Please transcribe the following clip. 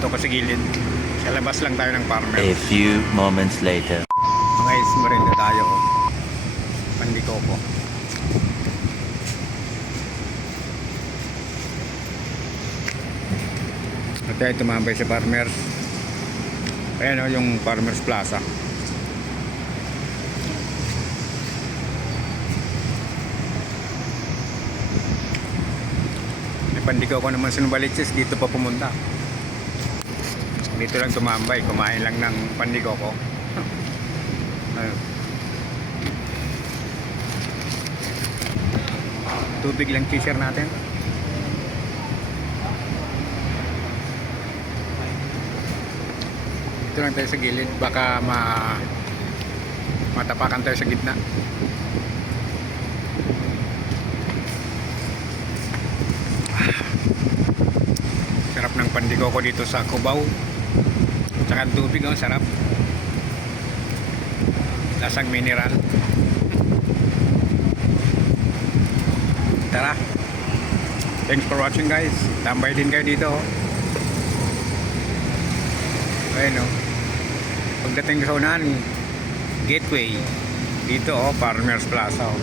Dito ko sa gilid. Sa labas lang tayo ng farmer. A few moments later. Mga ismerinda tayo. Pandikoko. At tayo tumambay sa farmers. Ayan o, yung Farmers Plaza. May pandikoko naman sa Novaliches. Dito pa pumunta. Dito lang tumambay. Kumain lang ng pandikoko. Ayun. Tubig lang t-shirt natin. Dito lang tayo sa gilid. Baka matapakan tayo sa gitna. Sarap ng pandikoko dito sa Cubao. Tsaka tubig, oh, sarap. Lasang mineral. Tara. Thanks for watching, guys. Tambay din kayo dito, oh. Ayun, oh. Pagdating sa unahan, gateway. Dito, oh, Farmers Plaza, oh.